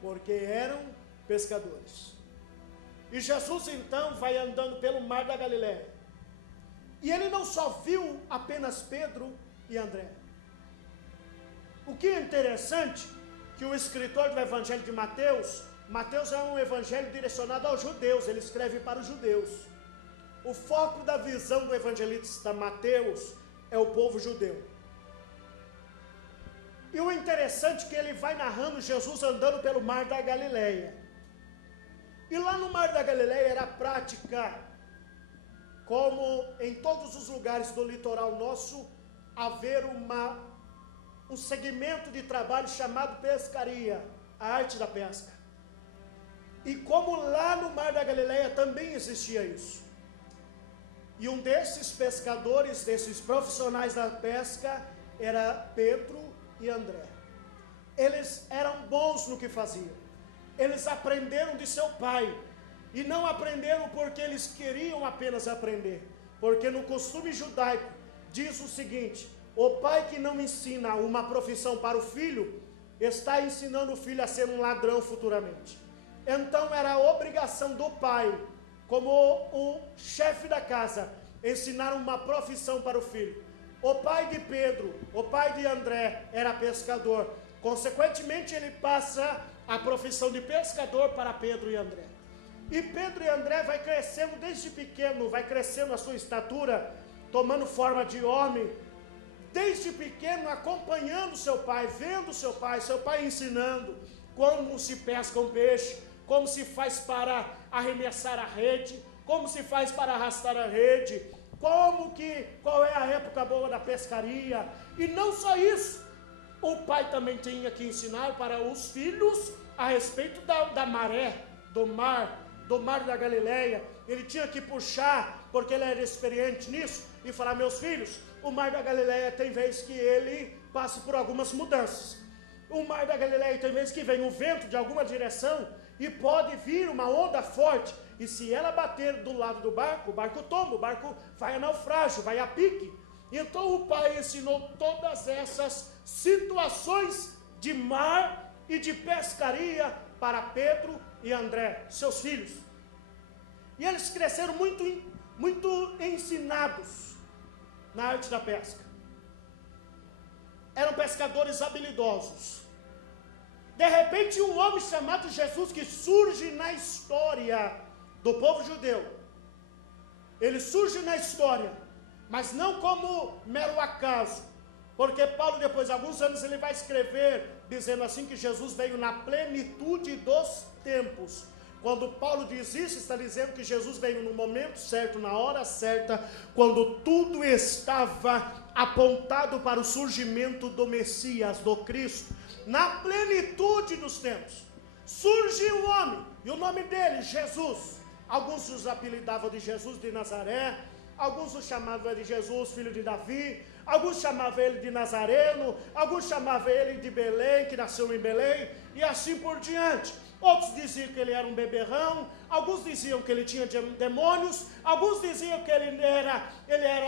porque eram pescadores. E Jesus então vai andando pelo mar da Galileia. E ele não só viu apenas Pedro e André. O que é interessante, que o escritor do Evangelho de Mateus é um evangelho direcionado aos judeus, ele escreve para os judeus. O foco da visão do evangelista Mateus é o povo judeu. E o interessante é que ele vai narrando Jesus andando pelo mar da Galileia. E lá no mar da Galileia era prática, como em todos os lugares do litoral nosso, haver um segmento de trabalho chamado pescaria, a arte da pesca. E como lá no mar da Galileia também existia isso. E um desses pescadores, desses profissionais da pesca, era Pedro e André. Eles eram bons no que faziam. Eles aprenderam de seu pai. E não aprenderam porque eles queriam apenas aprender. Porque no costume judaico diz o seguinte: o pai que não ensina uma profissão para o filho, está ensinando o filho a ser um ladrão futuramente. Então era a obrigação do pai, como o chefe da casa, ensinar uma profissão para o filho. O pai de Pedro, o pai de André era pescador. Consequentemente ele passa a profissão de pescador para Pedro e André. E Pedro e André vai crescendo desde pequeno, vai crescendo a sua estatura, tomando forma de homem, desde pequeno acompanhando seu pai, vendo seu pai ensinando como se pesca um peixe, como se faz para arremessar a rede, como se faz para arrastar a rede, qual é a época boa da pescaria. E não só isso, o pai também tinha que ensinar para os filhos a respeito da maré, do mar da Galileia. Ele tinha que puxar, porque ele era experiente nisso, e falar: meus filhos, o mar da Galileia tem vez que ele passa por algumas mudanças. O mar da Galileia tem vez que vem um vento de alguma direção e pode vir uma onda forte, e se ela bater do lado do barco, o barco tomba, o barco vai a naufrágio, vai a pique. Então o pai ensinou todas essas situações de mar e de pescaria para Pedro e André, seus filhos. E eles cresceram muito ensinados na arte da pesca. Eram pescadores habilidosos. De repente, um homem chamado Jesus, que surge na história do povo judeu. Ele surge na história, mas não como mero acaso. Porque Paulo, depois de alguns anos, ele vai escrever, dizendo assim, que Jesus veio na plenitude dos tempos. Quando Paulo diz isso, está dizendo que Jesus veio no momento certo, na hora certa, quando tudo estava apontado para o surgimento do Messias, do Cristo. Na plenitude dos tempos, surge um homem, e o nome dele, Jesus. Alguns os apelidavam de Jesus de Nazaré, alguns o chamavam de Jesus, filho de Davi, alguns chamavam ele de Nazareno, alguns chamavam ele de Belém, que nasceu em Belém, e assim por diante. Outros diziam que ele era um beberrão, alguns diziam que ele tinha demônios, alguns diziam que ele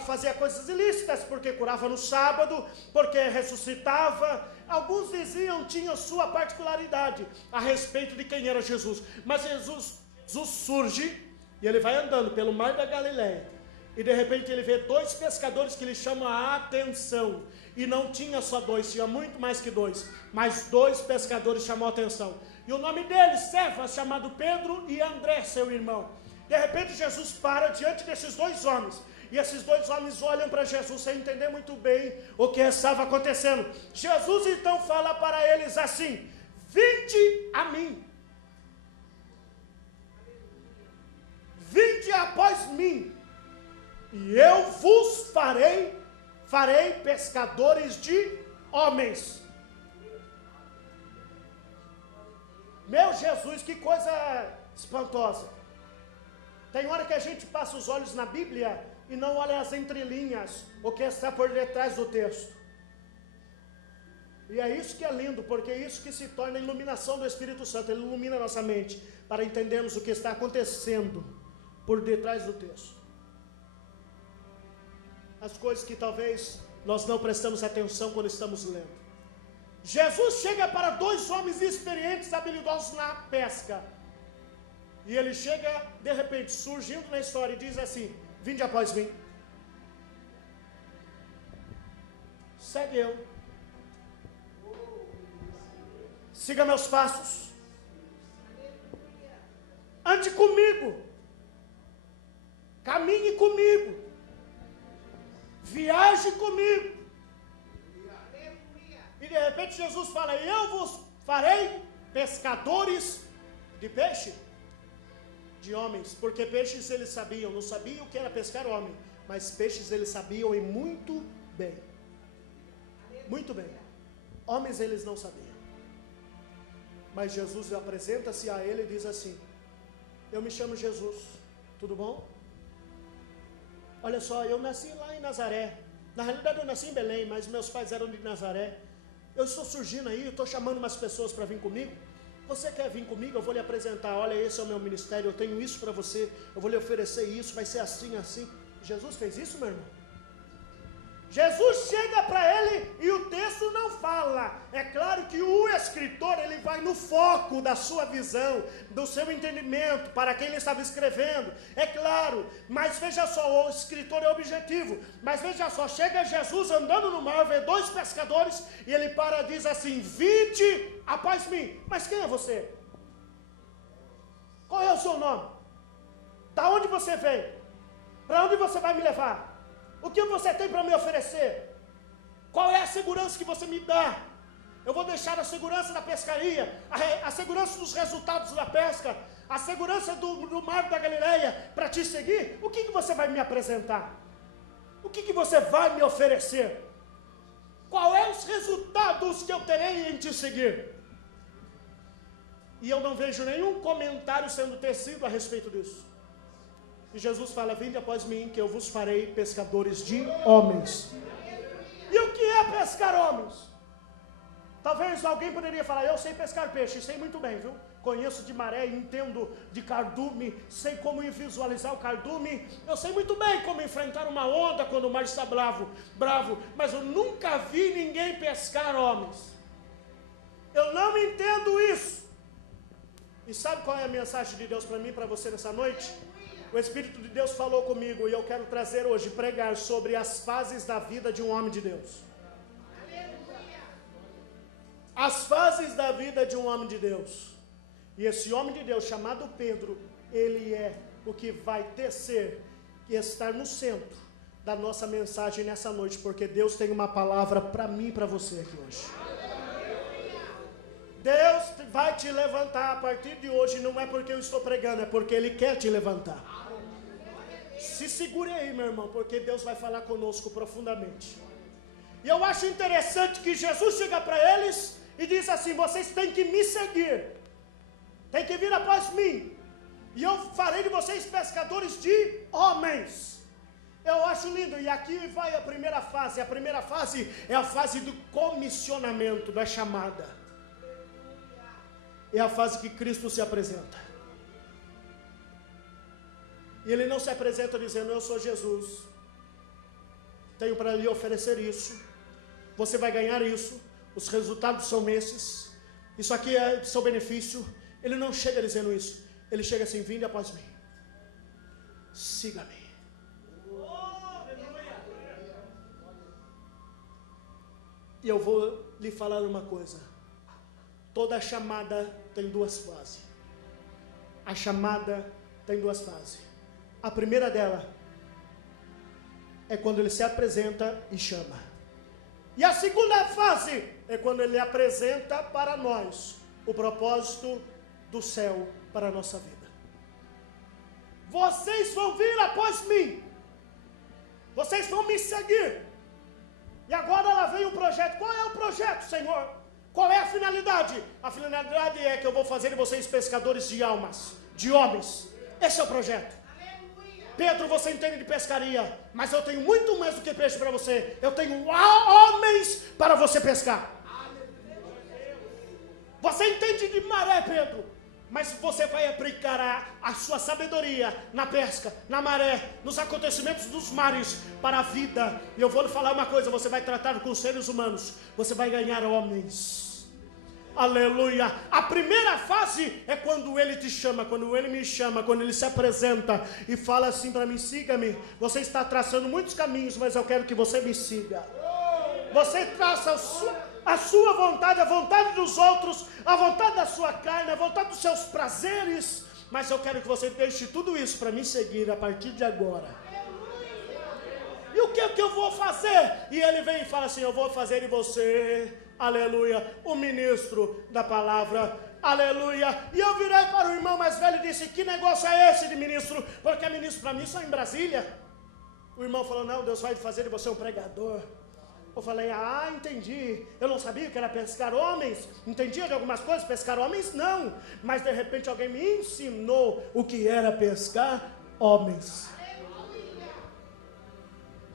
fazia coisas ilícitas, porque curava no sábado, porque ressuscitava. Alguns diziam, tinha sua particularidade a respeito de quem era Jesus. Mas Jesus surge e ele vai andando pelo mar da Galileia. E de repente ele vê dois pescadores que lhe chamam a atenção. E não tinha só dois, tinha muito mais que dois. Mas dois pescadores chamou a atenção. E o nome deles, Cefas, chamado Pedro, e André, seu irmão. De repente Jesus para diante desses dois homens. E esses dois homens olham para Jesus sem entender muito bem o que estava acontecendo. Jesus então fala para eles assim: vinde a mim. Vinde após mim. E eu vos farei pescadores de homens. Meu Jesus, que coisa espantosa. Tem hora que a gente passa os olhos na Bíblia e não olha as entrelinhas, o que está por detrás do texto. E é isso que é lindo, porque é isso que se torna a iluminação do Espírito Santo. Ele ilumina a nossa mente para entendermos o que está acontecendo por detrás do texto. As coisas que talvez nós não prestamos atenção quando estamos lendo. Jesus chega para 2 homens experientes, habilidosos na pesca. E ele chega, de repente, surgindo na história e diz assim: vinde após mim. Segue eu. Siga meus passos. Ande comigo. Caminhe comigo. Viaje comigo. E de repente Jesus fala: eu vos farei pescadores de peixe, de homens. Porque peixes eles sabiam, não sabiam o que era pescar homem, mas peixes eles sabiam e muito bem. Muito bem. Homens eles não sabiam. Mas Jesus apresenta-se a ele e diz assim: eu me chamo Jesus, tudo bom? Olha só, eu nasci lá em Nazaré. Na realidade eu nasci em Belém, mas meus pais eram de Nazaré. Eu estou surgindo aí, estou chamando umas pessoas para vir comigo. Você quer vir comigo? Eu vou lhe apresentar. Olha, esse é o meu ministério, eu tenho isso para você. Eu vou lhe oferecer isso, vai ser assim, assim. Jesus fez isso, meu irmão? Jesus chega para ele e o texto não fala. É claro que o escritor ele vai no foco da sua visão, do seu entendimento, para quem ele estava escrevendo. É claro, mas veja só, o escritor é objetivo. Mas veja só, chega Jesus andando no mar, vê 2 pescadores e ele para e diz assim: vinde após mim. Mas quem é você? Qual é o seu nome? Da onde você veio? Para onde você vai me levar? O que você tem para me oferecer? Qual é a segurança que você me dá? Eu vou deixar a segurança da pescaria, a segurança dos resultados da pesca, a segurança do mar da Galileia para te seguir? O que você vai me apresentar? O que você vai me oferecer? Qual é os resultados que eu terei em te seguir? E eu não vejo nenhum comentário sendo tecido a respeito disso. E Jesus fala: vinde após mim, que eu vos farei pescadores de homens. E o que é pescar homens? Talvez alguém poderia falar: eu sei pescar peixe, sei muito bem, viu? Conheço de maré, entendo de cardume, sei como visualizar o cardume, eu sei muito bem como enfrentar uma onda quando o mar está bravo, mas eu nunca vi ninguém pescar homens. Eu não entendo isso. E sabe qual é a mensagem de Deus para mim e para você nessa noite? O Espírito de Deus falou comigo e eu quero trazer hoje, pregar sobre as fases da vida de um homem de Deus. As fases da vida de um homem de Deus. E esse homem de Deus chamado Pedro, ele é o que vai tecer e estar no centro da nossa mensagem nessa noite, porque Deus tem uma palavra para mim e para você aqui hoje. Deus vai te levantar a partir de hoje, não é porque eu estou pregando, é porque Ele quer te levantar. Se segure aí, meu irmão, porque Deus vai falar conosco profundamente. E eu acho interessante que Jesus chega para eles e diz assim: vocês têm que me seguir, têm que vir após mim, e eu farei de vocês pescadores de homens. Eu acho lindo, e aqui vai a primeira fase. A primeira fase é a fase do comissionamento, da chamada. É a fase que Cristo se apresenta. E Ele não se apresenta dizendo: eu sou Jesus, tenho para lhe oferecer isso, você vai ganhar isso, os resultados são esses, isso aqui é do seu benefício. Ele não chega dizendo isso. Ele chega assim: vinde após mim, siga-me. E eu vou lhe falar uma coisa: toda chamada tem 2 fases. A chamada tem 2 fases. A primeira dela é quando ele se apresenta e chama. E a segunda fase é quando ele apresenta para nós o propósito do céu para a nossa vida. Vocês vão vir após mim. Vocês vão me seguir. E agora lá vem o projeto. Qual é o projeto, Senhor? Qual é a finalidade? A finalidade é que eu vou fazer de vocês pescadores de almas, de homens. Esse é o projeto. Pedro, você entende de pescaria, mas eu tenho muito mais do que peixe para você. Eu tenho homens para você pescar. Você entende de maré, Pedro, Mas você vai aplicar a sua sabedoria na pesca, na maré, nos acontecimentos dos mares para a vida. E eu vou lhe falar uma coisa: você vai tratar com os seres humanos, você vai ganhar homens. Aleluia. A primeira fase é quando ele te chama, quando ele me chama, quando ele se apresenta e fala assim para mim: siga-me. Você está traçando muitos caminhos, mas eu quero que você me siga. Você traça a sua vontade, a vontade dos outros, a vontade da sua carne, a vontade dos seus prazeres, mas eu quero que você deixe tudo isso para me seguir a partir de agora. E o que é que eu vou fazer? E ele vem e fala assim: eu vou fazer de você, aleluia, o ministro da palavra, aleluia. E eu virei para o irmão mais velho e disse: que negócio é esse de ministro? Porque ministro para mim só em Brasília. O irmão falou: não, Deus vai fazer de você um pregador. Eu falei: entendi. Eu não sabia que era pescar homens. Entendia de algumas coisas, pescar homens não. Mas de repente alguém me ensinou o que era pescar homens.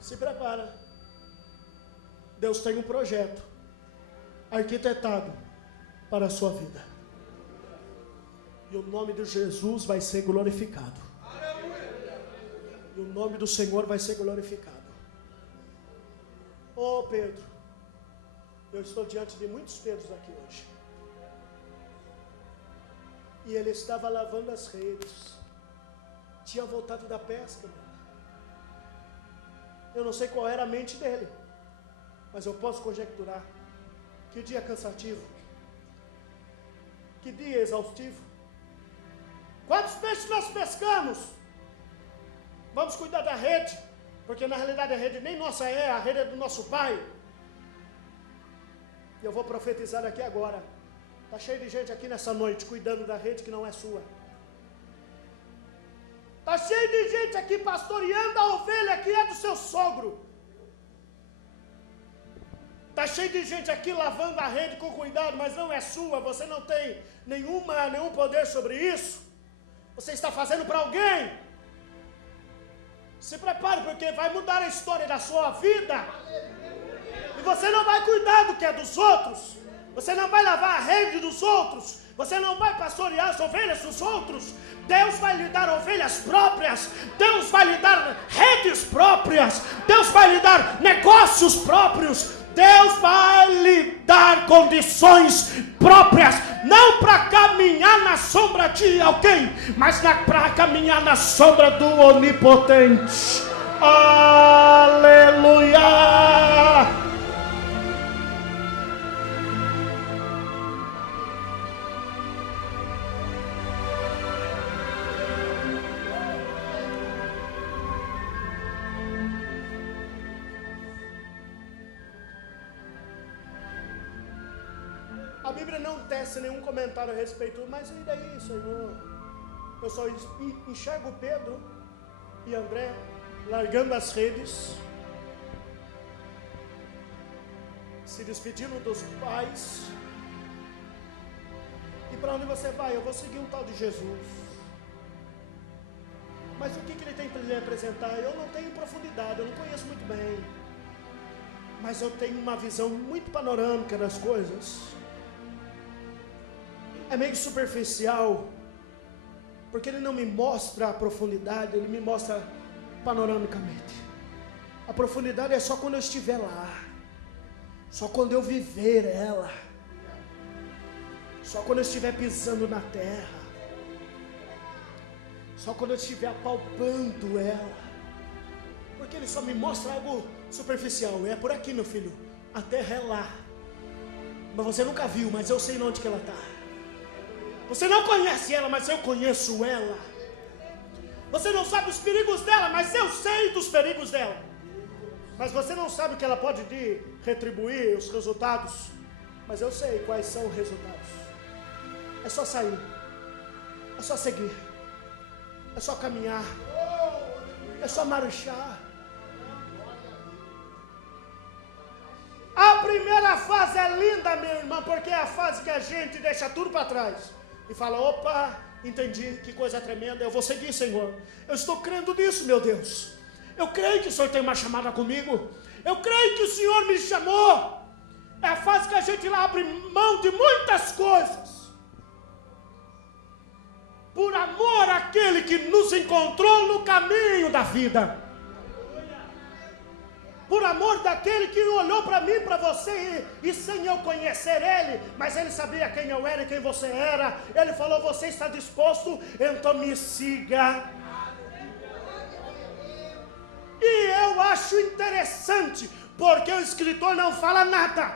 Se prepara. Deus tem um projeto arquitetado para a sua vida. E o nome de Jesus vai ser glorificado. E o nome do Senhor vai ser glorificado. Oh Pedro, eu estou diante de muitos Pedros aqui hoje. E ele estava lavando as redes. Tinha voltado da pesca. Eu não sei qual era a mente dele, mas eu posso conjecturar. Que dia cansativo. Que dia exaustivo. Quantos peixes nós pescamos? Vamos cuidar da rede. Porque na realidade a rede nem nossa é, a rede é do nosso Pai. E eu vou profetizar aqui agora. Está cheio de gente aqui nessa noite cuidando da rede que não é sua. Está cheio de gente aqui pastoreando a ovelha que é do seu sogro. Está cheio de gente aqui lavando a rede com cuidado, mas não é sua. Você não tem nenhum poder sobre isso. Você está fazendo para alguém. Se prepare, porque vai mudar a história da sua vida. E você não vai cuidar do que é dos outros. Você não vai lavar a rede dos outros. Você não vai pastorear as ovelhas dos outros. Deus vai lhe dar ovelhas próprias. Deus vai lhe dar redes próprias. Deus vai lhe dar negócios próprios. Deus vai lhe dar condições próprias, não para caminhar na sombra de alguém, mas para caminhar na sombra do Onipotente. Aleluia! A Bíblia não tece nenhum comentário a respeito, mas e daí, Senhor? Eu só enxergo Pedro e André largando as redes, se despedindo dos pais. E para onde você vai? Eu vou seguir um tal de Jesus. Mas o que ele tem para lhe apresentar? Eu não tenho profundidade, eu não conheço muito bem. Mas eu tenho uma visão muito panorâmica das coisas. É meio superficial, porque ele não me mostra a profundidade, ele me mostra panoramicamente. A profundidade é só quando eu estiver lá, só quando eu viver ela, só quando eu estiver pisando na terra, só quando eu estiver apalpando ela, porque ele só me mostra algo superficial. É por aqui, meu filho, a terra é lá, mas você nunca viu, mas eu sei onde que ela está. Você não conhece ela, mas eu conheço ela. Você não sabe os perigos dela, mas eu sei dos perigos dela. Mas você não sabe o que ela pode retribuir, os resultados. Mas eu sei quais são os resultados. É só sair. É só seguir. É só caminhar. É só marchar. A primeira fase é linda, meu irmão, porque é a fase que a gente deixa tudo para trás. E fala: opa, entendi, que coisa tremenda, eu vou seguir, Senhor. Eu estou crendo nisso, meu Deus. Eu creio que o Senhor tem uma chamada comigo. Eu creio que o Senhor me chamou. É a fase que a gente lá abre mão de muitas coisas. que nos encontrou no caminho da vida. Por amor daquele que olhou para mim, para você, e sem eu conhecer ele, mas ele sabia quem eu era e quem você era. Ele falou: você está disposto? Então me siga. E eu acho interessante, porque o escritor não fala nada,